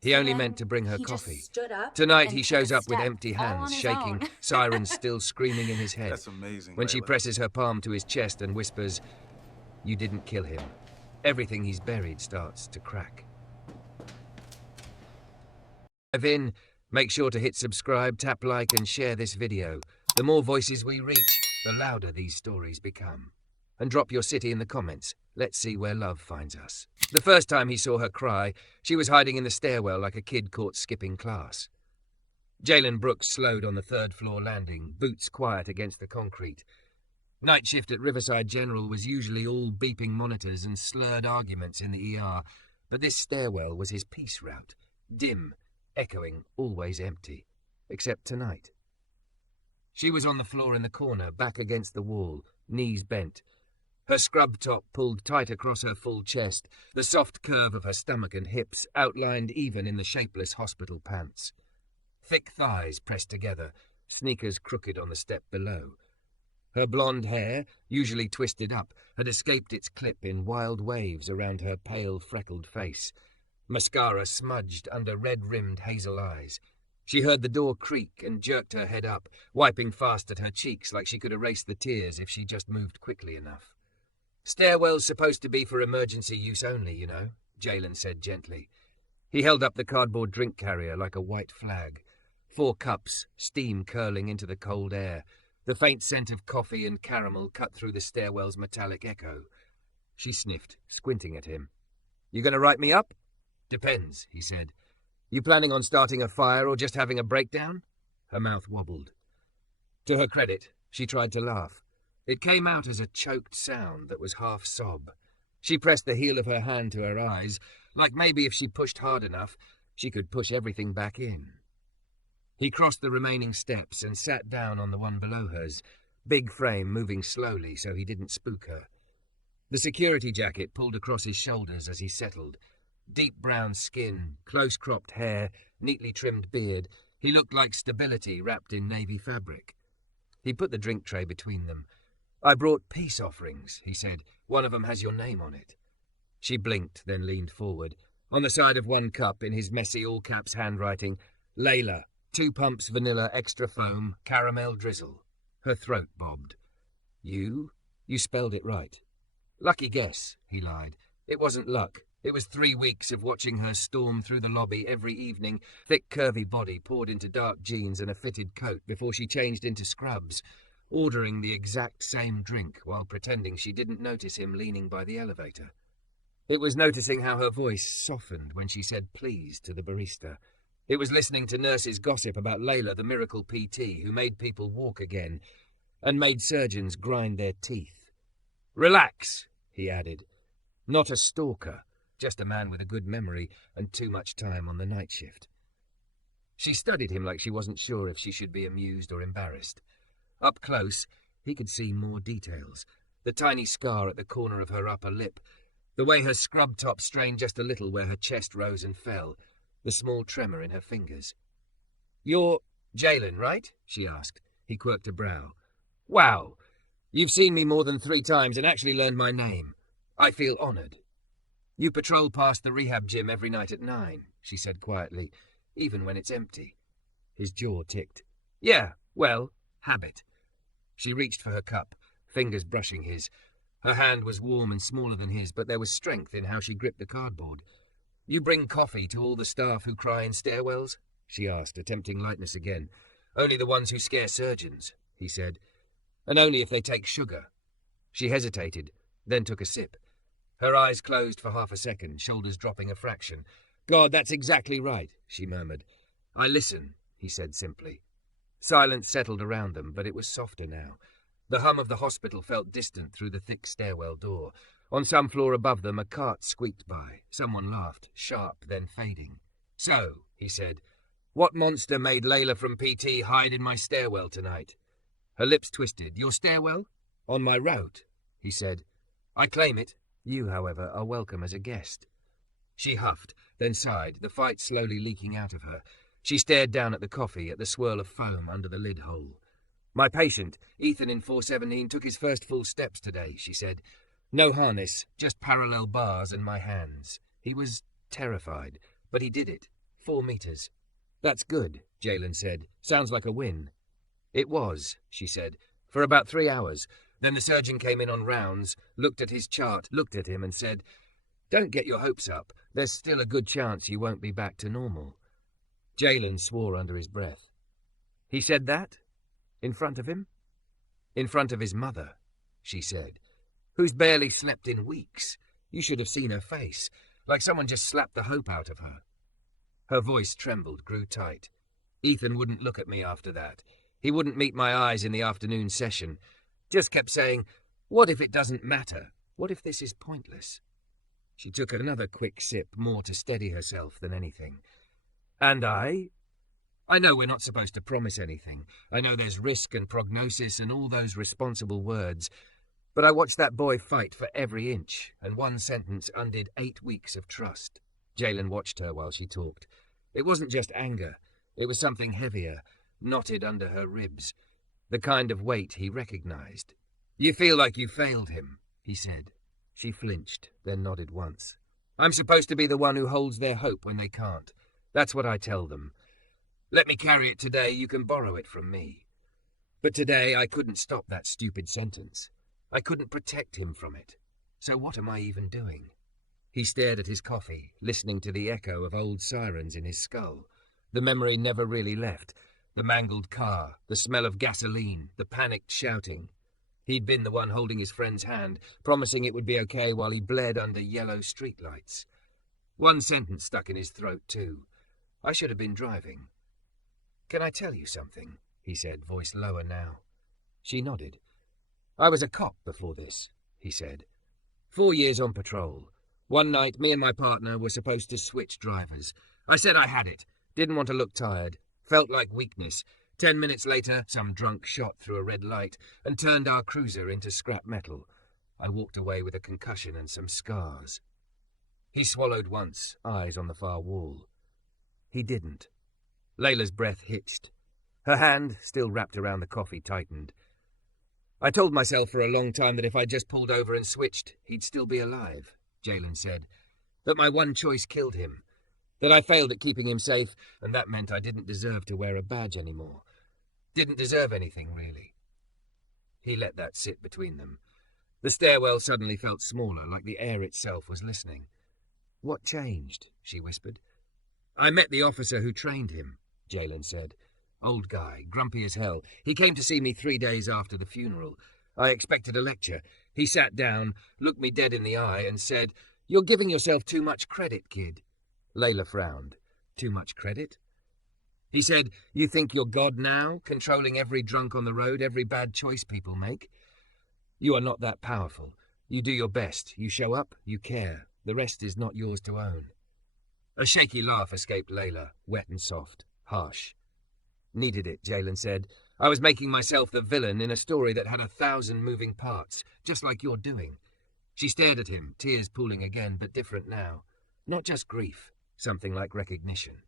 He So only then meant to bring her he coffee. just stood up Tonight and he took shows a up with step, empty all on hands, his shaking, own. sirens still screaming in his head. That's amazing, When she Layla. presses her palm to his chest and whispers, "You didn't kill him," everything he's buried starts to crack. Dive in, make sure to hit subscribe, tap like and share this video. The more voices we reach, the louder these stories become. And drop your city in the comments. Let's see where love finds us. The first time he saw her cry, she was hiding in the stairwell like a kid caught skipping class. Jalen Brooks slowed on the third-floor landing, boots quiet against the concrete. Night shift at Riverside General was usually all beeping monitors and slurred arguments in the ER, but this stairwell was his peace route, dim, echoing, always empty, except tonight. She was on the floor in the corner, back against the wall, knees bent. Her scrub top pulled tight across her full chest, the soft curve of her stomach and hips outlined even in the shapeless hospital pants. Thick thighs pressed together, sneakers crooked on the step below. Her blonde hair, usually twisted up, had escaped its clip in wild waves around her pale, freckled face. Mascara smudged under red-rimmed hazel eyes. She heard the door creak and jerked her head up, wiping fast at her cheeks like she could erase the tears if she just moved quickly enough. "Stairwell's supposed to be for emergency use only, you know," Jalen said gently. He held up the cardboard drink carrier like a white flag. 4 cups, steam curling into the cold air. The faint scent of coffee and caramel cut through the stairwell's metallic echo. She sniffed, squinting at him. "You going to write me up?" "Depends," he said. "You planning on starting a fire or just having a breakdown?" Her mouth wobbled. To her credit, she tried to laugh. It came out as a choked sound that was half sob. She pressed the heel of her hand to her eyes, like maybe if she pushed hard enough, she could push everything back in. He crossed the remaining steps and sat down on the one below hers, big frame moving slowly so he didn't spook her. The security jacket pulled across his shoulders as he settled. Deep brown skin, close-cropped hair, neatly trimmed beard. He looked like stability wrapped in navy fabric. He put the drink tray between them. "I brought peace offerings," he said. "One of them has your name on it." She blinked, then leaned forward. On the side of one cup, in his messy all-caps handwriting, "Layla, 2 pumps vanilla extra foam, caramel drizzle." Her throat bobbed. You spelled it right." "Lucky guess," he lied. "It wasn't luck. It was 3 weeks of watching her storm through the lobby every evening, thick curvy body poured into dark jeans and a fitted coat before she changed into scrubs, ordering the exact same drink while pretending she didn't notice him leaning by the elevator. It was noticing how her voice softened when she said please to the barista. It was listening to nurses gossip about Layla, the miracle PT who made people walk again and made surgeons grind their teeth. "Relax," he added. "Not a stalker, just a man with a good memory and too much time on the night shift." She studied him like she wasn't sure if she should be amused or embarrassed. Up close, he could see more details. The tiny scar at the corner of her upper lip, the way her scrub top strained just a little where her chest rose and fell, the small tremor in her fingers. "You're Jalen, right?" she asked. He quirked a brow. "Wow, you've seen me more than 3 times and actually learned my name. I feel honored." "You patrol past the rehab gym every night at 9, she said quietly, "even when it's empty." His jaw ticked. "Yeah, well, habit." She reached for her cup, fingers brushing his. Her hand was warm and smaller than his, but there was strength in how she gripped the cardboard. "You bring coffee to all the staff who cry in stairwells?" she asked, attempting lightness again. "Only the ones who scare surgeons," he said. "And only if they take sugar." She hesitated, then took a sip. Her eyes closed for half a second, shoulders dropping a fraction. "God, that's exactly right," she murmured. "I listen," he said simply. Silence settled around them, but it was softer now. The hum of the hospital felt distant through the thick stairwell door. On some floor above them, a cart squeaked by. Someone laughed, sharp, then fading. "So," he said, "what monster made Layla from PT hide in my stairwell tonight?" Her lips twisted. "Your stairwell?" "On my route," he said. "I claim it. You, however, are welcome as a guest." She huffed, then sighed, the fight slowly leaking out of her. She stared down at the coffee, at the swirl of foam under the lid hole. "My patient, Ethan in 417, took his first full steps today," she said. "No harness, just parallel bars and my hands. He was terrified, but he did it. 4 meters. That's good, Jalen said. Sounds like a win. It was, she said, for about 3 hours. Then the surgeon came in on rounds, looked at his chart, looked at him and said, "Don't get your hopes up. There's still a good chance you won't be back to normal." Jalen swore under his breath. He said that? In front of him? In front of his mother, she said, who's barely slept in weeks. You should have seen her face, like someone just slapped the hope out of her. Her voice trembled, grew tight. Ethan wouldn't look at me after that. He wouldn't meet my eyes in the afternoon session. Just kept saying, "What if it doesn't matter? What if this is pointless?" She took another quick sip, more to steady herself than anything. And I know we're not supposed to promise anything. I know there's risk and prognosis and all those responsible words. But I watched that boy fight for every inch, and one sentence undid 8 weeks of trust. Jalen watched her while she talked. It wasn't just anger. It was something heavier, knotted under her ribs. The kind of weight he recognized. "You feel like you failed him," he said. She flinched, then nodded once. "I'm supposed to be the one who holds their hope when they can't. That's what I tell them. Let me carry it today, you can borrow it from me." But today I couldn't stop that stupid sentence. I couldn't protect him from it. So what am I even doing? He stared at his coffee, listening to the echo of old sirens in his skull. The memory never really left. The mangled car, the smell of gasoline, the panicked shouting. He'd been the one holding his friend's hand, promising it would be okay while he bled under yellow streetlights. One sentence stuck in his throat, too. I should have been driving. "Can I tell you something?" he said, voice lower now. She nodded. "I was a cop before this," he said. 4 years on patrol. One night, me and my partner were supposed to switch drivers. I said I had it. Didn't want to look tired. Felt like weakness. 10 minutes later, some drunk shot through a red light and turned our cruiser into scrap metal. I walked away with a concussion and some scars. He swallowed once, eyes on the far wall. He didn't. Layla's breath hitched. Her hand, still wrapped around the coffee, tightened. "I told myself for a long time that if I just pulled over and switched, he'd still be alive," Jalen said. "That my one choice killed him. That I failed at keeping him safe, and that meant I didn't deserve to wear a badge anymore. Didn't deserve anything, really." He let that sit between them. The stairwell suddenly felt smaller, like the air itself was listening. "What changed?" she whispered. "I met the officer who trained him," Jalen said. "Old guy, grumpy as hell. He came to see me 3 days after the funeral. I expected a lecture. He sat down, looked me dead in the eye, and said, 'You're giving yourself too much credit, kid.'" Layla frowned. "Too much credit?" He said, "You think you're God now, controlling every drunk on the road, every bad choice people make? You are not that powerful. You do your best. You show up, you care. The rest is not yours to own." A shaky laugh escaped Layla, wet and soft, harsh. "Needed it," Jalen said. "I was making myself the villain in a story that had 1,000 moving parts, just like you're doing." She stared at him, tears pooling again, but different now. Not just grief, something like recognition.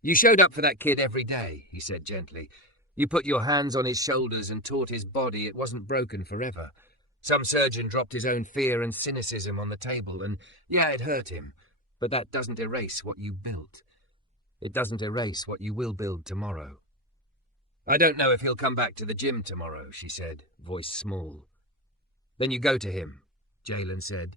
"You showed up for that kid every day," he said gently. "You put your hands on his shoulders and taught his body it wasn't broken forever. Some surgeon dropped his own fear and cynicism on the table, and yeah, it hurt him. But that doesn't erase what you built. It doesn't erase what you will build tomorrow." "I don't know if he'll come back to the gym tomorrow," she said, voice small. "Then you go to him," Jalen said.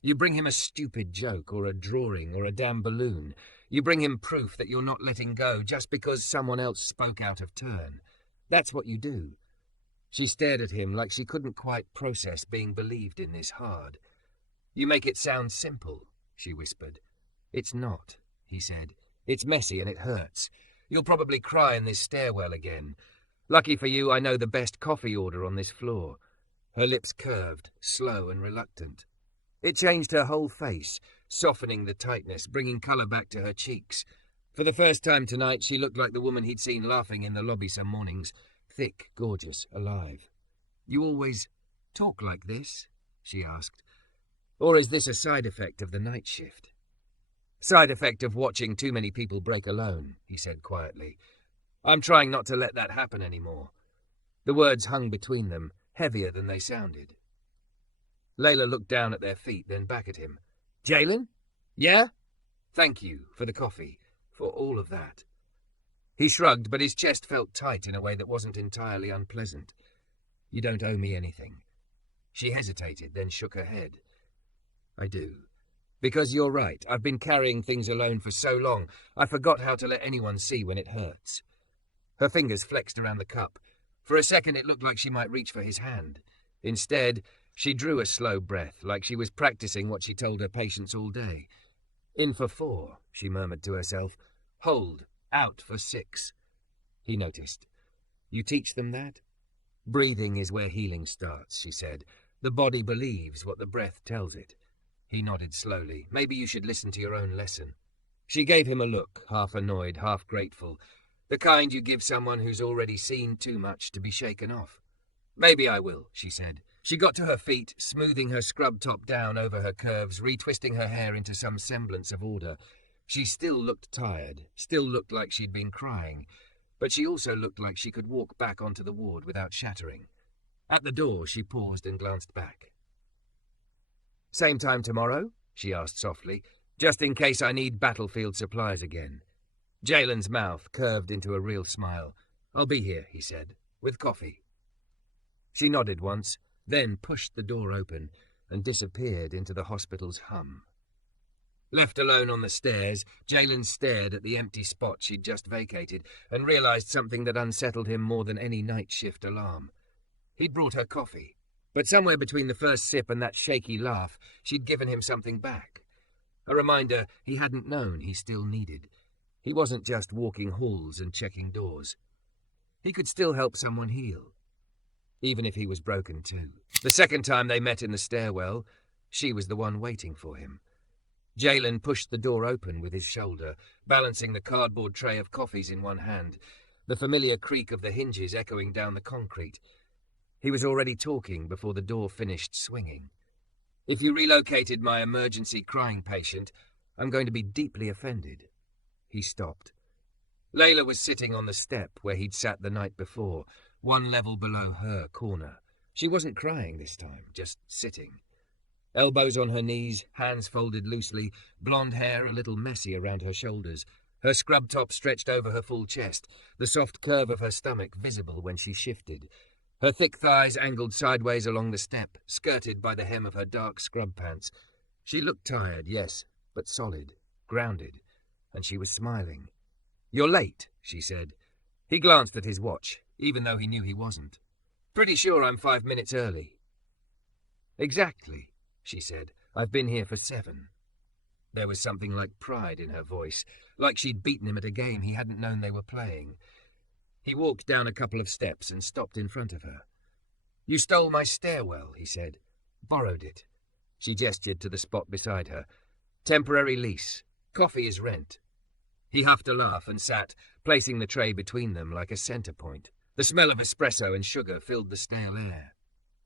"You bring him a stupid joke or a drawing or a damn balloon. You bring him proof that you're not letting go just because someone else spoke out of turn. That's what you do." She stared at him like she couldn't quite process being believed in this hard. "You make it sound simple," she whispered. "It's not," he said. "It's messy and it hurts. You'll probably cry in this stairwell again. Lucky for you, I know the best coffee order on this floor." Her lips curved, slow and reluctant. It changed her whole face, softening the tightness, bringing colour back to her cheeks. For the first time tonight, she looked like the woman he'd seen laughing in the lobby some mornings. Thick, gorgeous, alive. "You always talk like this?" she asked. "Or is this a side effect of the night shift?" "Side effect of watching too many people break alone," he said quietly. "I'm trying not to let that happen anymore." The words hung between them, heavier than they sounded. Layla looked down at their feet, then back at him. "Jalen? Yeah? Thank you for the coffee, for all of that. He shrugged, but his chest felt tight in a way that wasn't entirely unpleasant. You don't owe me anything. She hesitated, then shook her head. I do. Because you're right, I've been carrying things alone for so long, I forgot how to let anyone see when it hurts. Her fingers flexed around the cup. For a second it looked like she might reach for his hand. Instead, she drew a slow breath, like she was practicing what she told her patients all day. In for 4, she murmured to herself. Hold, out for 6. He noticed. You teach them that? Breathing is where healing starts, she said. The body believes what the breath tells it. He nodded slowly. Maybe you should listen to your own lesson. She gave him a look, half annoyed, half grateful. The kind you give someone who's already seen too much to be shaken off. Maybe I will, she said. She got to her feet, smoothing her scrub top down over her curves, retwisting her hair into some semblance of order. She still looked tired, still looked like she'd been crying, but she also looked like she could walk back onto the ward without shattering. At the door, she paused and glanced back. Same time tomorrow? She asked softly, just in case I need battlefield supplies again. Jalen's mouth curved into a real smile. I'll be here, he said, with coffee. She nodded once, then pushed the door open and disappeared into the hospital's hum. Left alone on the stairs, Jalen stared at the empty spot she'd just vacated and realized something that unsettled him more than any night shift alarm. He'd brought her coffee, but somewhere between the first sip and that shaky laugh, she'd given him something back. A reminder he hadn't known he still needed. He wasn't just walking halls and checking doors. He could still help someone heal, even if he was broken too. The second time they met in the stairwell, she was the one waiting for him. Jalen pushed the door open with his shoulder, balancing the cardboard tray of coffees in one hand, the familiar creak of the hinges echoing down the concrete. He was already talking before the door finished swinging. If you relocated my emergency crying patient, I'm going to be deeply offended. He stopped. Layla was sitting on the step where he'd sat the night before, one level below her corner. She wasn't crying this time, just sitting. Elbows on her knees, hands folded loosely, blonde hair a little messy around her shoulders. Her scrub top stretched over her full chest, the soft curve of her stomach visible when she shifted. Her thick thighs angled sideways along the step, skirted by the hem of her dark scrub pants. She looked tired, yes, but solid, grounded, and she was smiling. You're late, she said. He glanced at his watch, even though he knew he wasn't. Pretty sure I'm 5 minutes early. Exactly, she said. I've been here for 7. There was something like pride in her voice, like she'd beaten him at a game he hadn't known they were playing. He walked down a couple of steps and stopped in front of her. You stole my stairwell, he said. Borrowed it. She gestured to the spot beside her. Temporary lease. Coffee is rent. He huffed a laugh and sat, placing the tray between them like a centre point. The smell of espresso and sugar filled the stale air.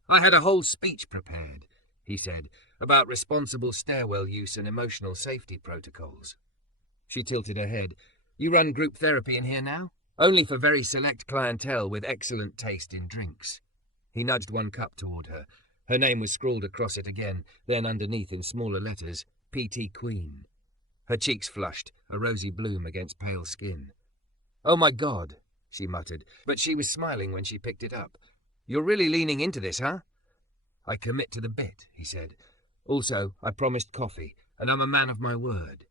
I had a whole speech prepared, he said, about responsible stairwell use and emotional safety protocols. She tilted her head. You run group therapy in here now? Only for very select clientele with excellent taste in drinks. He nudged one cup toward her. Her name was scrawled across it again, then underneath in smaller letters, PT Queen. Her cheeks flushed, a rosy bloom against pale skin. Oh my God, she muttered, but she was smiling when she picked it up. You're really leaning into this, huh? I commit to the bit, he said. Also, I promised coffee, and I'm a man of my word.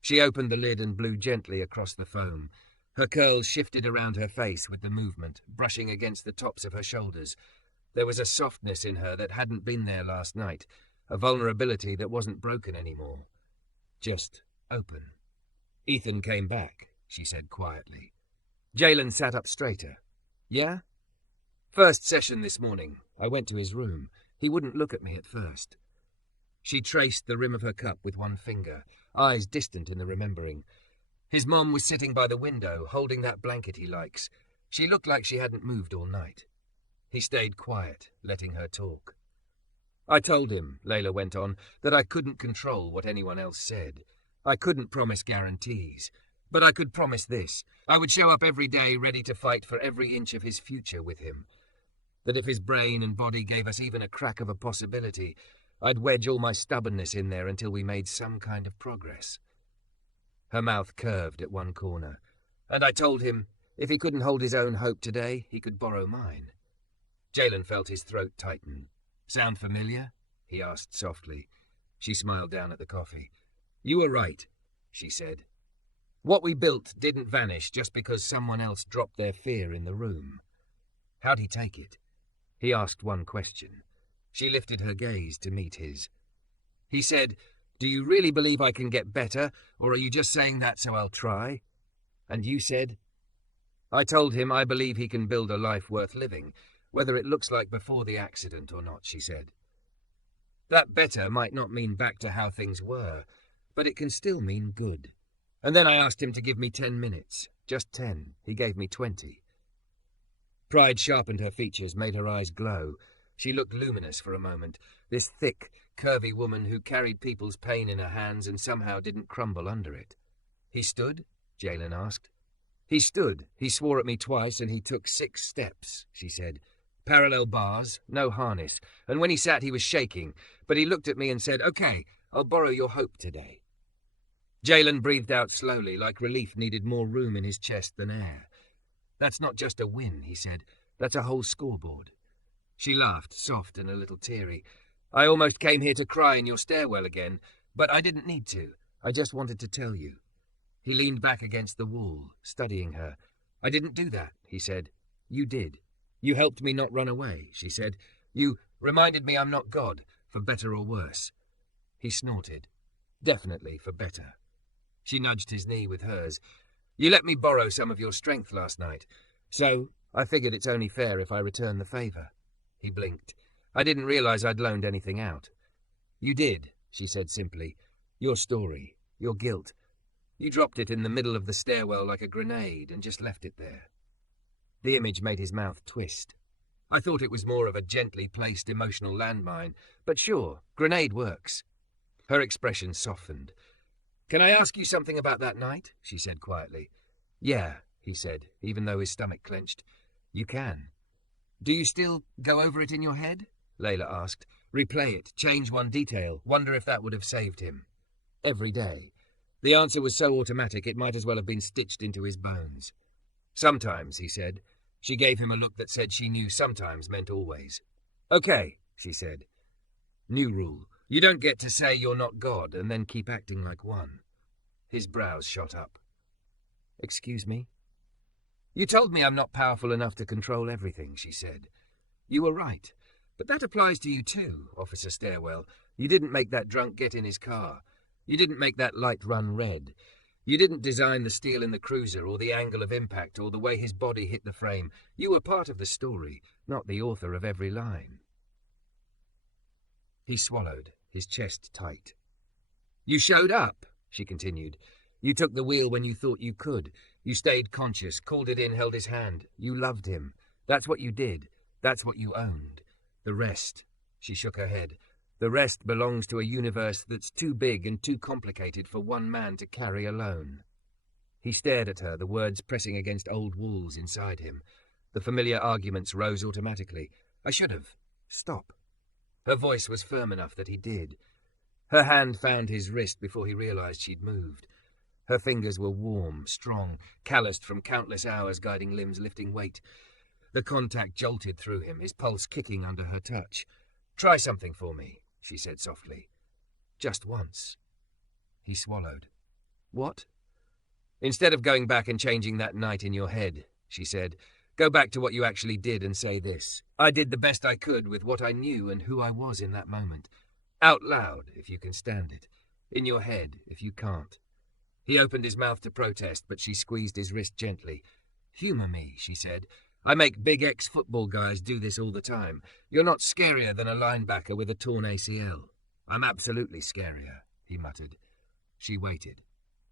She opened the lid and blew gently across the foam. Her curls shifted around her face with the movement, brushing against the tops of her shoulders. There was a softness in her that hadn't been there last night, a vulnerability that wasn't broken anymore. Just open. Ethan came back, she said quietly. Jalen sat up straighter. Yeah? First session this morning. I went to his room. He wouldn't look at me at first. She traced the rim of her cup with one finger, eyes distant in the remembering. His mom was sitting by the window, holding that blanket he likes. She looked like she hadn't moved all night. He stayed quiet, letting her talk. I told him, Layla went on, that I couldn't control what anyone else said. I couldn't promise guarantees. But I could promise this. I would show up every day ready to fight for every inch of his future with him. That if his brain and body gave us even a crack of a possibility, I'd wedge all my stubbornness in there until we made some kind of progress. Her mouth curved at one corner. And I told him if he couldn't hold his own hope today, he could borrow mine. Jalen felt his throat tighten. Sound familiar? He asked softly. She smiled down at the coffee. You were right, she said. What we built didn't vanish just because someone else dropped their fear in the room. How'd he take it? He asked one question. She lifted her gaze to meet his. He said, Do you really believe I can get better, or are you just saying that so I'll try? And you said? I told him I believe he can build a life worth living, whether it looks like before the accident or not, she said. That better might not mean back to how things were, but it can still mean good. And then I asked him to give me 10 minutes. Just 10. He gave me 20. Pride sharpened her features, made her eyes glow. She looked luminous for a moment, this thick, curvy woman who carried people's pain in her hands and somehow didn't crumble under it. He stood? Jalen asked. He stood. He swore at me twice and he took 6 steps, she said. Parallel bars, no harness, and when he sat he was shaking, but he looked at me and said, Okay, I'll borrow your hope today. Jalen breathed out slowly, like relief needed more room in his chest than air. That's not just a win, he said. That's a whole scoreboard. She laughed, soft and a little teary. I almost came here to cry in your stairwell again, but I didn't need to. I just wanted to tell you. He leaned back against the wall, studying her. I didn't do that, he said. You did. You helped me not run away, she said. You reminded me I'm not God, for better or worse. He snorted. Definitely for better. She nudged his knee with hers. You let me borrow some of your strength last night, so I figured it's only fair if I return the favor. He blinked. I didn't realize I'd loaned anything out. You did, she said simply. Your story, your guilt. You dropped it in the middle of the stairwell like a grenade and just left it there. The image made his mouth twist. I thought it was more of a gently placed emotional landmine, but sure, grenade works. Her expression softened. Can I ask you something about that night? She said quietly. Yeah, he said, even though his stomach clenched. You can. Do you still go over it in your head? Layla asked. Replay it, change one detail, wonder if that would have saved him. Every day. The answer was so automatic it might as well have been stitched into his bones. Sometimes, he said. She gave him a look that said she knew sometimes meant always. Okay, she said. New rule. You don't get to say you're not God and then keep acting like one. His brows shot up. Excuse me? You told me I'm not powerful enough to control everything, she said. You were right. But that applies to you too, Officer Stairwell. You didn't make that drunk get in his car. You didn't make that light run red. You didn't design the steel in the cruiser or the angle of impact or the way his body hit the frame. You were part of the story, not the author of every line. He swallowed, his chest tight. You showed up, she continued. You took the wheel when you thought you could. You stayed conscious, called it in, held his hand. You loved him. That's what you did. That's what you owned. The rest, she shook her head. The rest belongs to a universe that's too big and too complicated for one man to carry alone. He stared at her, the words pressing against old walls inside him. The familiar arguments rose automatically. I should have. Stop. Her voice was firm enough that he did. Her hand found his wrist before he realized she'd moved. Her fingers were warm, strong, calloused from countless hours guiding limbs lifting weight. The contact jolted through him, his pulse kicking under her touch. Try something for me, she said softly. Just once. He swallowed. What? Instead of going back and changing that night in your head, she said, go back to what you actually did and say this. I did the best I could with what I knew and who I was in that moment. Out loud, if you can stand it. In your head, if you can't. He opened his mouth to protest, but she squeezed his wrist gently. Humour me, she said. I make big ex-football guys do this all the time. You're not scarier than a linebacker with a torn ACL. I'm absolutely scarier, he muttered. She waited.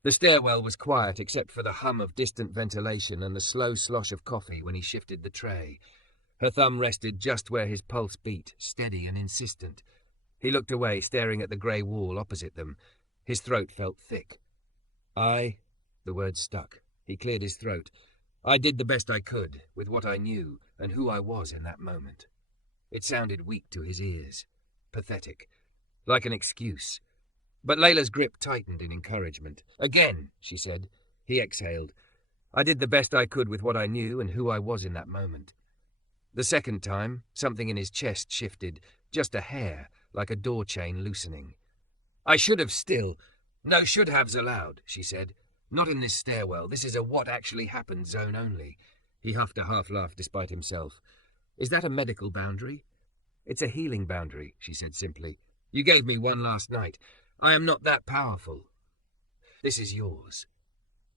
The stairwell was quiet except for the hum of distant ventilation and the slow slosh of coffee when he shifted the tray. Her thumb rested just where his pulse beat, steady and insistent. He looked away, staring at the grey wall opposite them. His throat felt thick. The words stuck. He cleared his throat. I did the best I could, with what I knew, and who I was in that moment. It sounded weak to his ears. Pathetic. Like an excuse. But Layla's grip tightened in encouragement. "Again," she said. He exhaled. "I did the best I could with what I knew and who I was in that moment." The second time, something in his chest shifted, just a hair, like a door chain loosening. "I should have still—" "No should-haves allowed," she said. "Not in this stairwell. This is a what-actually-happened zone only." He huffed a half-laugh despite himself. "Is that a medical boundary?" "It's a healing boundary," she said simply. "You gave me one last night. I am not that powerful. This is yours."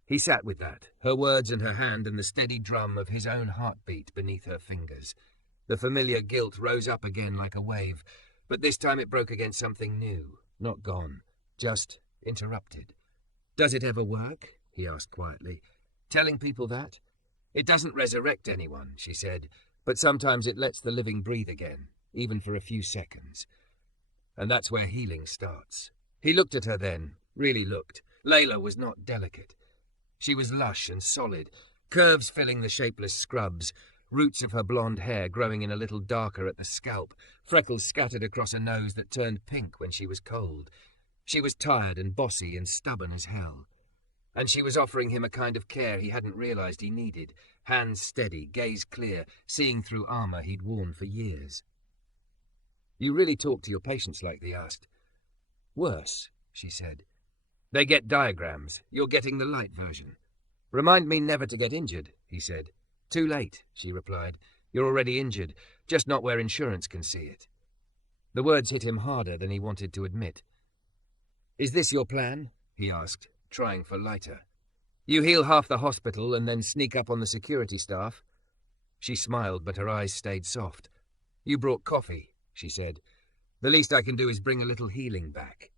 He sat with that, her words and her hand and the steady drum of his own heartbeat beneath her fingers. The familiar guilt rose up again like a wave, but this time it broke against something new, not gone, just interrupted. "Does it ever work?" he asked quietly. "Telling people that?" "It doesn't resurrect anyone," she said, "but sometimes it lets the living breathe again, even for a few seconds. And that's where healing starts." He looked at her then, really looked. Layla was not delicate. She was lush and solid, curves filling the shapeless scrubs, roots of her blonde hair growing in a little darker at the scalp, freckles scattered across a nose that turned pink when she was cold. She was tired and bossy and stubborn as hell. And she was offering him a kind of care he hadn't realized he needed, hands steady, gaze clear, seeing through armor he'd worn for years. "You really talk to your patients like," he asked. "Worse," she said. "They get diagrams. You're getting the light version." "Remind me never to get injured," he said. "Too late," she replied. "You're already injured, just not where insurance can see it." The words hit him harder than he wanted to admit. "Is this your plan?" he asked, trying for lighter. "You heal half the hospital and then sneak up on the security staff?" She smiled, but her eyes stayed soft. "You brought coffee," she said. "The least I can do is bring a little healing back."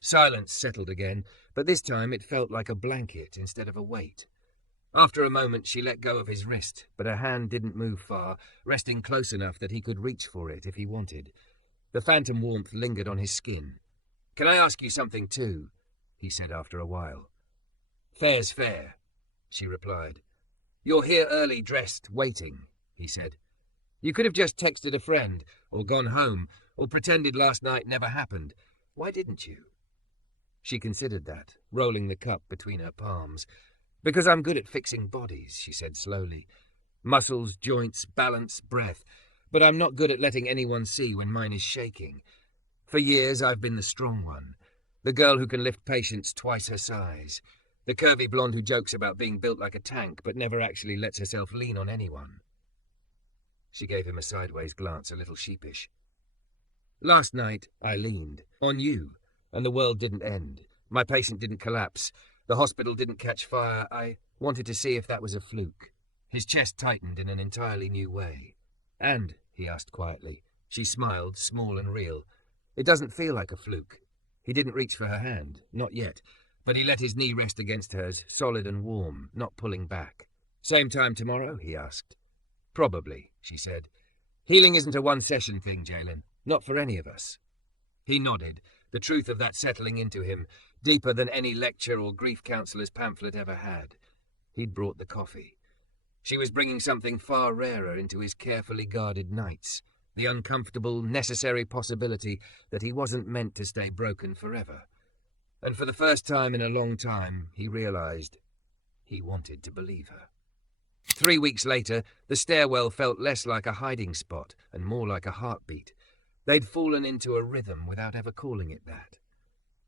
Silence settled again, but this time it felt like a blanket instead of a weight. After a moment she let go of his wrist, but her hand didn't move far, resting close enough that he could reach for it if he wanted. The phantom warmth lingered on his skin. "Can I ask you something too?" he said after a while. "Fair's fair," she replied. "You're here early dressed, waiting," he said. "You could have just texted a friend, or gone home, or pretended last night never happened. Why didn't you?" She considered that, rolling the cup between her palms. "Because I'm good at fixing bodies," she said slowly. "Muscles, joints, balance, breath. But I'm not good at letting anyone see when mine is shaking. For years I've been the strong one, the girl who can lift patients twice her size, the curvy blonde who jokes about being built like a tank but never actually lets herself lean on anyone." She gave him a sideways glance, a little sheepish. "Last night I leaned. On you. And the world didn't end. My patient didn't collapse. The hospital didn't catch fire. I wanted to see if that was a fluke." His chest tightened in an entirely new way. "And," he asked quietly. She smiled, small and real. "It doesn't feel like a fluke." He didn't reach for her hand, not yet, but he let his knee rest against hers, solid and warm, not pulling back. "Same time tomorrow?" he asked. "Probably," she said. "Healing isn't a one-session thing, Jalen. Not for any of us." He nodded, the truth of that settling into him, deeper than any lecture or grief counselor's pamphlet ever had. He'd brought the coffee. She was bringing something far rarer into his carefully guarded nights, the uncomfortable, necessary possibility that he wasn't meant to stay broken forever. And for the first time in a long time, he realized he wanted to believe her. 3 weeks later, the stairwell felt less like a hiding spot and more like a heartbeat. They'd fallen into a rhythm without ever calling it that.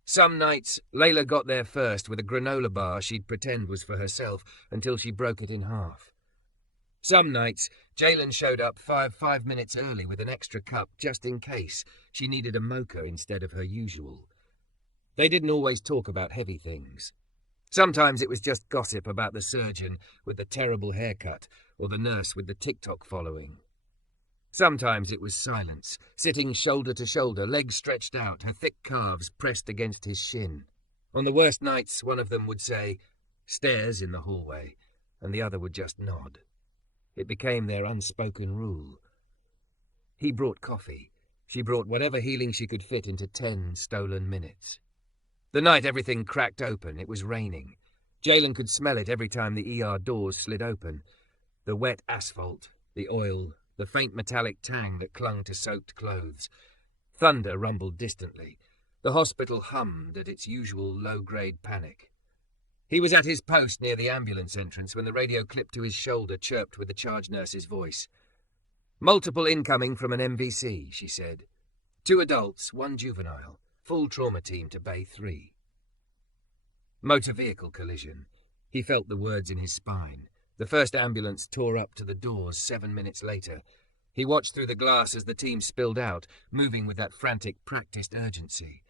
Some nights, Layla got there first with a granola bar she'd pretend was for herself until she broke it in half. Some nights, Jalen showed up 5 minutes early with an extra cup just in case she needed a mocha instead of her usual. They didn't always talk about heavy things. Sometimes it was just gossip about the surgeon with the terrible haircut or the nurse with the TikTok following. Sometimes it was silence, sitting shoulder to shoulder, legs stretched out, her thick calves pressed against his shin. On the worst nights, one of them would say, "Stairs" in the hallway, and the other would just nod. It became their unspoken rule. He brought coffee. She brought whatever healing she could fit into 10 stolen minutes. The night everything cracked open, it was raining. Jalen could smell it every time the ER doors slid open. The wet asphalt, the oil, the faint metallic tang that clung to soaked clothes. Thunder rumbled distantly. The hospital hummed at its usual low-grade panic. He was at his post near the ambulance entrance when the radio clipped to his shoulder chirped with the charge nurse's voice. "Multiple incoming from an MVC," she said. 2 adults, 1 juvenile. Full trauma team to Bay 3. Motor vehicle collision. He felt the words in his spine. The first ambulance tore up to the doors 7 minutes later. He watched through the glass as the team spilled out, moving with that frantic, practiced urgency.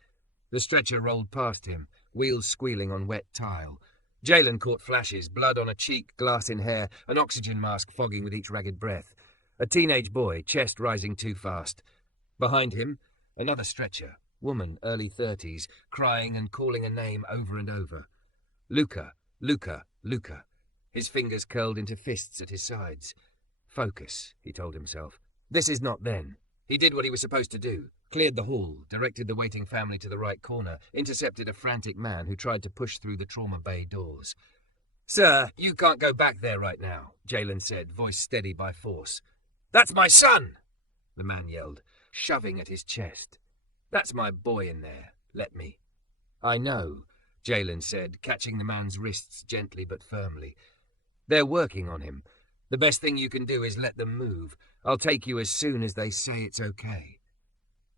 The stretcher rolled past him, wheels squealing on wet tile. Jalen caught flashes, blood on a cheek, glass in hair, an oxygen mask fogging with each ragged breath. A teenage boy, chest rising too fast. Behind him, another stretcher, woman, early 30s, crying and calling a name over and over. Luca, Luca, Luca. His fingers curled into fists at his sides. Focus, he told himself. This is not then. He did what he was supposed to do. Cleared the hall, directed the waiting family to the right corner, intercepted a frantic man who tried to push through the trauma bay doors. "Sir, you can't go back there right now," Jalen said, voice steady by force. "That's my son!" the man yelled, shoving at his chest. "That's my boy in there. Let me." "I know," Jalen said, catching the man's wrists gently but firmly. "They're working on him. The best thing you can do is let them move. I'll take you as soon as they say it's okay."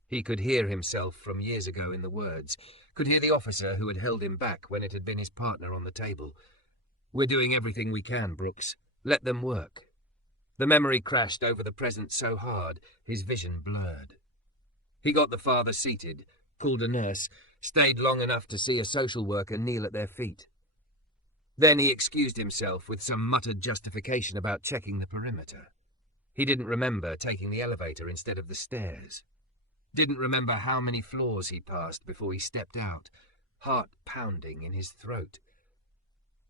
He could hear himself from years ago in the words, could hear the officer who had held him back when it had been his partner on the table. "We're doing everything we can, Brooks. Let them work." The memory crashed over the present so hard, his vision blurred. He got the father seated, pulled a nurse, stayed long enough to see a social worker kneel at their feet. Then he excused himself with some muttered justification about checking the perimeter. He didn't remember taking the elevator instead of the stairs. Didn't remember how many floors he passed before he stepped out, heart pounding in his throat.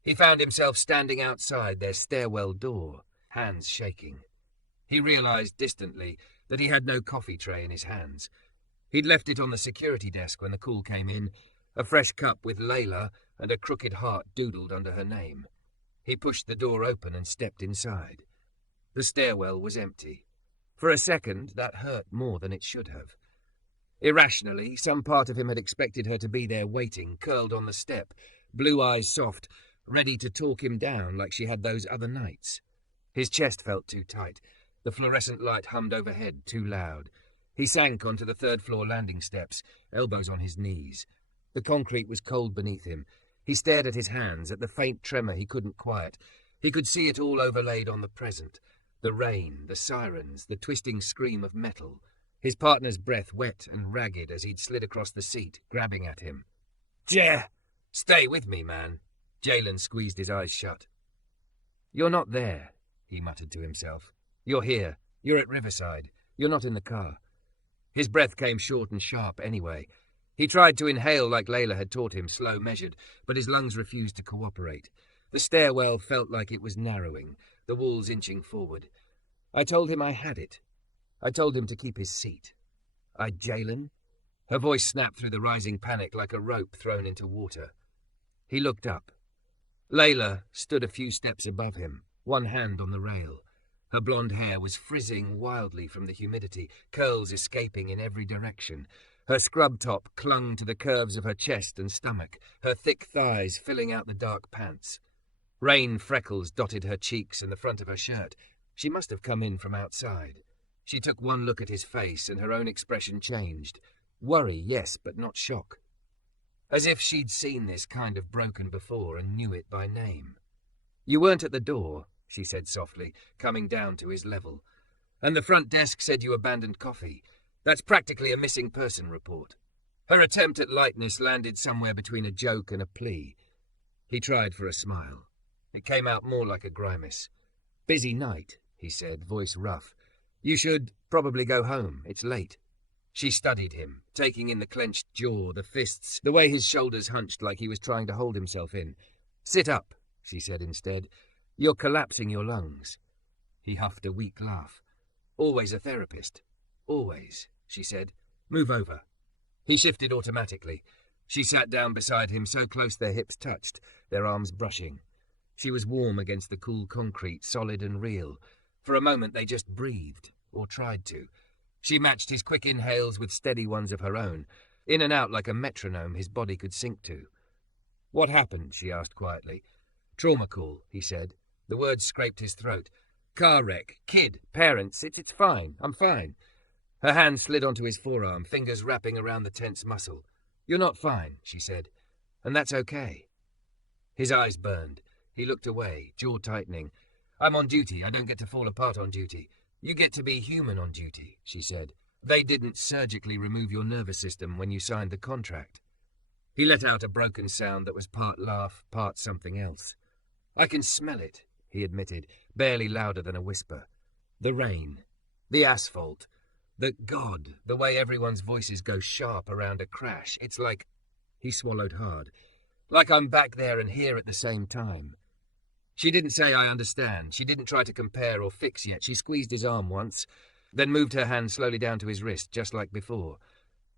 He found himself standing outside their stairwell door, hands shaking. He realized distantly that he had no coffee tray in his hands. He'd left it on the security desk when the call came in, a fresh cup with Layla and a crooked heart doodled under her name. He pushed the door open and stepped inside. The stairwell was empty. For a second, that hurt more than it should have. Irrationally, some part of him had expected her to be there waiting, curled on the step, blue eyes soft, ready to talk him down like she had those other nights. His chest felt too tight. The fluorescent light hummed overhead too loud. He sank onto the third-floor landing steps, elbows on his knees. The concrete was cold beneath him. He stared at his hands, at the faint tremor he couldn't quiet. He could see it all overlaid on the present. The rain, the sirens, the twisting scream of metal. His partner's breath wet and ragged as he'd slid across the seat, grabbing at him. Stay with me, man." Jalen squeezed his eyes shut. "You're not there," he muttered to himself. "You're here. You're at Riverside. You're not in the car." His breath came short and sharp anyway. He tried to inhale like Layla had taught him, slow, measured, but his lungs refused to cooperate. The stairwell felt like it was narrowing, the walls inching forward. "I told him I had it. I told him to keep his seat." Jalen?" Her voice snapped through the rising panic like a rope thrown into water. He looked up. Layla stood a few steps above him, one hand on the rail. Her blonde hair was frizzing wildly from the humidity, curls escaping in every direction. Her scrub top clung to the curves of her chest and stomach, her thick thighs filling out the dark pants. Rain freckles dotted her cheeks and the front of her shirt. She must have come in from outside. She took one look at his face and her own expression changed. Worry, yes, but not shock. As if she'd seen this kind of broken before and knew it by name. "You weren't at the door," she said softly, coming down to his level. "And the front desk said you abandoned coffee. That's practically a missing person report." Her attempt at lightness landed somewhere between a joke and a plea. He tried for a smile. It came out more like a grimace. "Busy night," he said, voice rough. "You should probably go home. It's late." She studied him, taking in the clenched jaw, the fists, the way his shoulders hunched like he was trying to hold himself in. "Sit up," she said instead. "You're collapsing your lungs." He huffed a weak laugh. "Always a therapist. Always," she said. "Move over." He shifted automatically. She sat down beside him, so close their hips touched, their arms brushing. She was warm against the cool concrete, solid and real. For a moment they just breathed, or tried to. She matched his quick inhales with steady ones of her own. In and out like a metronome his body could sync to. "What happened?" she asked quietly. "Trauma call," he said. The words scraped his throat. "Car wreck, kid, parents, it's fine, I'm fine." Her hand slid onto his forearm, fingers wrapping around the tense muscle. "You're not fine," she said, "and that's okay." His eyes burned. He looked away, jaw tightening. "I'm on duty. I don't get to fall apart on duty. You get to be human on duty," she said. "They didn't surgically remove your nervous system when you signed the contract." He let out a broken sound that was part laugh, part something else. "I can smell it," he admitted, barely louder than a whisper. "The rain. The asphalt. The way everyone's voices go sharp around a crash. It's like—" He swallowed hard. "Like I'm back there and here at the same time." She didn't say "I understand." She didn't try to compare or fix yet. She squeezed his arm once, then moved her hand slowly down to his wrist, just like before.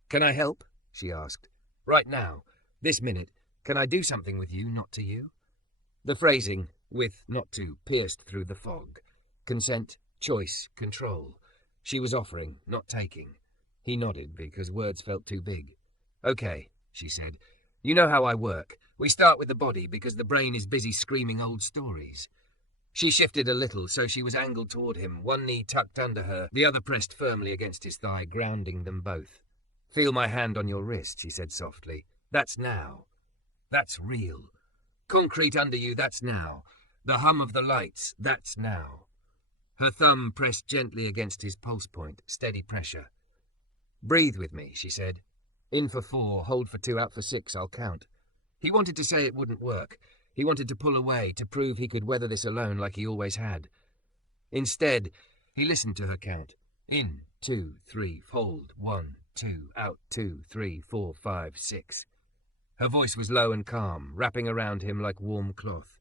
"Can I help?" she asked. "Right now. This minute. Can I do something with you, not to you?" The phrasing, with not to, pierced through the fog. Consent, choice, control. She was offering, not taking. He nodded because words felt too big. "Okay," she said. "You know how I work. We start with the body because the brain is busy screaming old stories." She shifted a little so she was angled toward him, one knee tucked under her, the other pressed firmly against his thigh, grounding them both. "Feel my hand on your wrist," she said softly. "That's now. That's real. Concrete under you, that's now. The hum of the lights, that's now." Her thumb pressed gently against his pulse point, steady pressure. "Breathe with me," she said. "In for 4, hold for 2, out for 6, I'll count." He wanted to say it wouldn't work. He wanted to pull away, to prove he could weather this alone like he always had. Instead, he listened to her count. In, 2, 3, hold, 1, 2, out, 2, 3, 4, 5, 6. Her voice was low and calm, wrapping around him like warm cloth.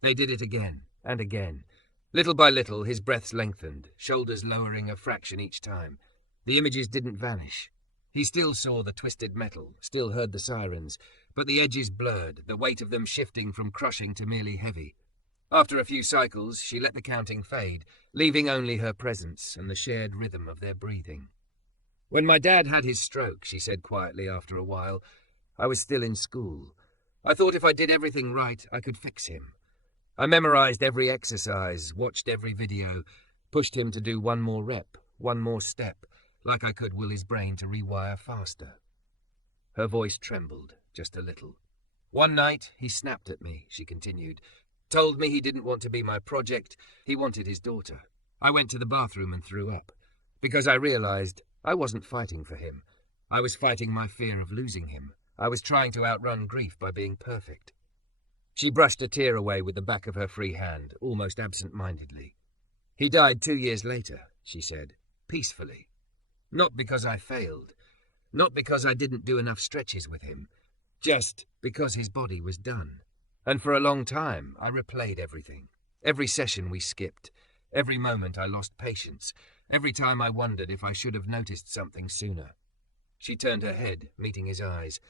They did it again, and again. Little by little, his breaths lengthened, shoulders lowering a fraction each time. The images didn't vanish. He still saw the twisted metal, still heard the sirens, but the edges blurred, the weight of them shifting from crushing to merely heavy. After a few cycles, she let the counting fade, leaving only her presence and the shared rhythm of their breathing. "When my dad had his stroke," she said quietly after a while, "I was still in school. I thought if I did everything right, I could fix him. I memorized every exercise, watched every video, pushed him to do one more rep, one more step, like I could will his brain to rewire faster." Her voice trembled, just a little. "One night, he snapped at me," she continued. "Told me he didn't want to be my project, he wanted his daughter. I went to the bathroom and threw up, because I realized I wasn't fighting for him. I was fighting my fear of losing him. I was trying to outrun grief by being perfect." She brushed a tear away with the back of her free hand, almost absent-mindedly. "He died 2 years later," she said, "peacefully. Not because I failed. Not because I didn't do enough stretches with him. Just because his body was done. And for a long time, I replayed everything. Every session we skipped. Every moment I lost patience. Every time I wondered if I should have noticed something sooner." She turned her head, meeting his eyes.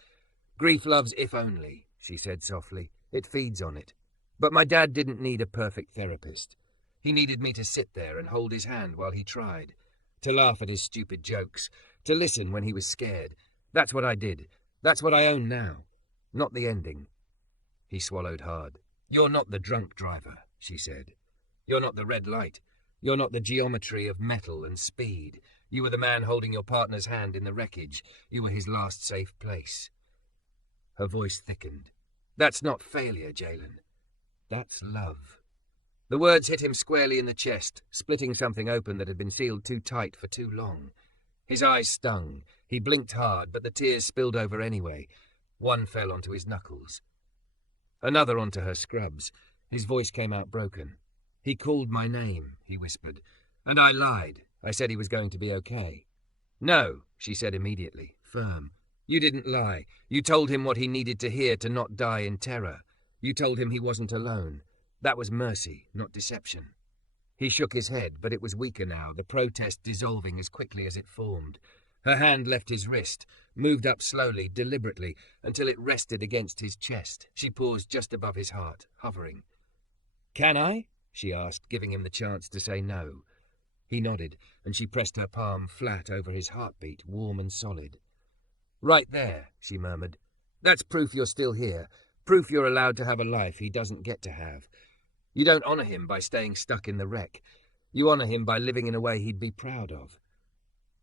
"Grief loves if only," she said softly. "It feeds on it. But my dad didn't need a perfect therapist. He needed me to sit there and hold his hand while he tried. To laugh at his stupid jokes. To listen when he was scared. That's what I did. That's what I own now. Not the ending." He swallowed hard. "You're not the drunk driver," she said. "You're not the red light. You're not the geometry of metal and speed. You were the man holding your partner's hand in the wreckage. You were his last safe place." Her voice thickened. "That's not failure, Jalen. That's love." The words hit him squarely in the chest, splitting something open that had been sealed too tight for too long. His eyes stung. He blinked hard, but the tears spilled over anyway. One fell onto his knuckles. Another onto her scrubs. His voice came out broken. "He called my name," he whispered. "And I lied. I said he was going to be okay." "No," she said immediately, firm. "You didn't lie. You told him what he needed to hear to not die in terror. You told him he wasn't alone. That was mercy, not deception." He shook his head, but it was weaker now, the protest dissolving as quickly as it formed. Her hand left his wrist, moved up slowly, deliberately, until it rested against his chest. She paused just above his heart, hovering. "Can I?" she asked, giving him the chance to say no. He nodded, and she pressed her palm flat over his heartbeat, warm and solid. Right there, she murmured. That's proof you're still here. Proof you're allowed to have a life he doesn't get to have. You don't honour him by staying stuck in the wreck. You honour him by living in a way he'd be proud of.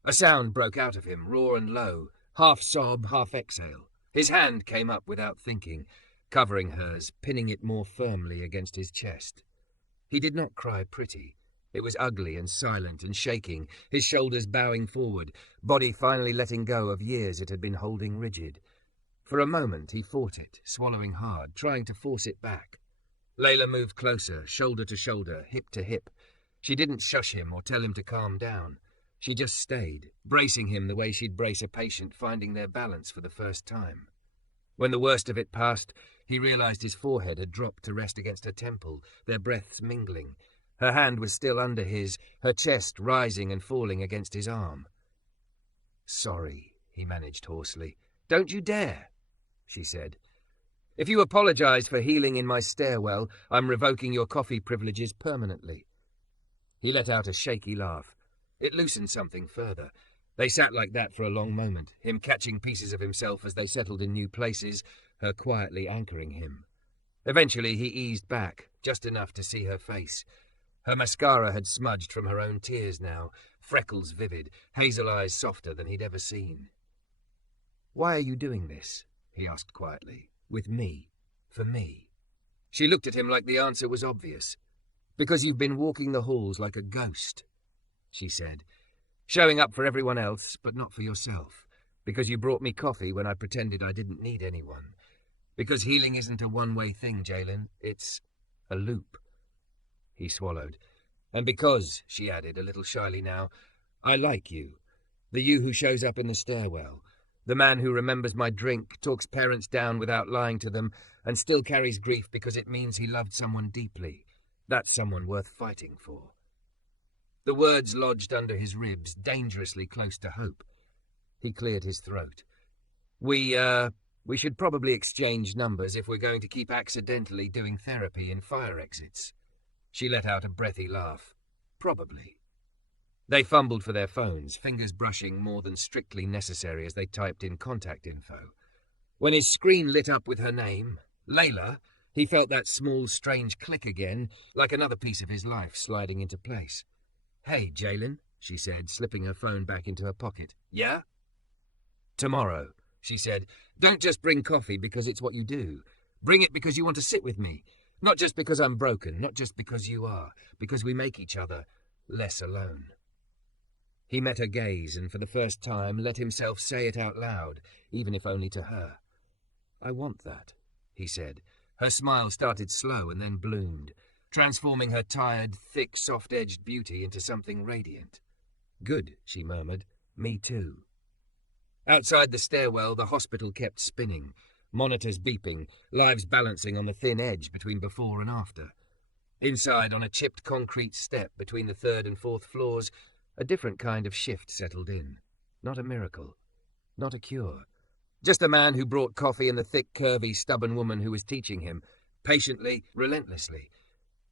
A sound broke out of him, raw and low, half sob, half exhale. His hand came up without thinking, covering hers, pinning it more firmly against his chest. He did not cry pretty. It was ugly and silent and shaking, his shoulders bowing forward, body finally letting go of years it had been holding rigid. For a moment he fought it, swallowing hard, trying to force it back. Layla moved closer, shoulder to shoulder, hip to hip. She didn't shush him or tell him to calm down. She just stayed, bracing him the way she'd brace a patient finding their balance for the first time. When the worst of it passed, he realized his forehead had dropped to rest against her temple, their breaths mingling. Her hand was still under his, her chest rising and falling against his arm. "Sorry," he managed hoarsely. "Don't you dare," she said. "If you apologize for healing in my stairwell, I'm revoking your coffee privileges permanently." He let out a shaky laugh. It loosened something further. They sat like that for a long moment, him catching pieces of himself as they settled in new places, her quietly anchoring him. Eventually he eased back, just enough to see her face. Her mascara had smudged from her own tears now, freckles vivid, hazel eyes softer than he'd ever seen. "Why are you doing this?" he asked quietly. "With me. For me." She looked at him like the answer was obvious. "Because you've been walking the halls like a ghost," she said. "Showing up for everyone else, but not for yourself. Because you brought me coffee when I pretended I didn't need anyone. Because healing isn't a one-way thing, Jalen. It's a loop." He swallowed. "And because," she added, a little shyly now, "I like you. The you who shows up in the stairwell. The man who remembers my drink, talks parents down without lying to them, and still carries grief because it means he loved someone deeply. That's someone worth fighting for." The words lodged under his ribs, dangerously close to hope. He cleared his throat. We should probably exchange numbers if we're going to keep accidentally doing therapy in fire exits." She let out a breathy laugh. "Probably." They fumbled for their phones, fingers brushing more than strictly necessary as they typed in contact info. When his screen lit up with her name, Layla, he felt that small, strange click again, like another piece of his life sliding into place. "Hey, Jalen," she said, slipping her phone back into her pocket. "Yeah?" "Tomorrow," she said. "Don't just bring coffee because it's what you do. Bring it because you want to sit with me. Not just because I'm broken, not just because you are, because we make each other less alone." He met her gaze and for the first time let himself say it out loud, even if only to her. "I want that," he said. Her smile started slow and then bloomed, transforming her tired, thick, soft-edged beauty into something radiant. "Good," she murmured. "Me too." Outside the stairwell, the hospital kept spinning, monitors beeping, lives balancing on the thin edge between before and after. Inside, on a chipped concrete step between the 3rd and 4th floors, a different kind of shift settled in. Not a miracle. Not a cure. Just a man who brought coffee and the thick, curvy, stubborn woman who was teaching him, patiently, relentlessly.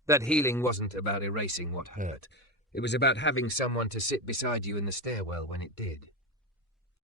That healing wasn't about erasing what hurt. It was about having someone to sit beside you in the stairwell when it did.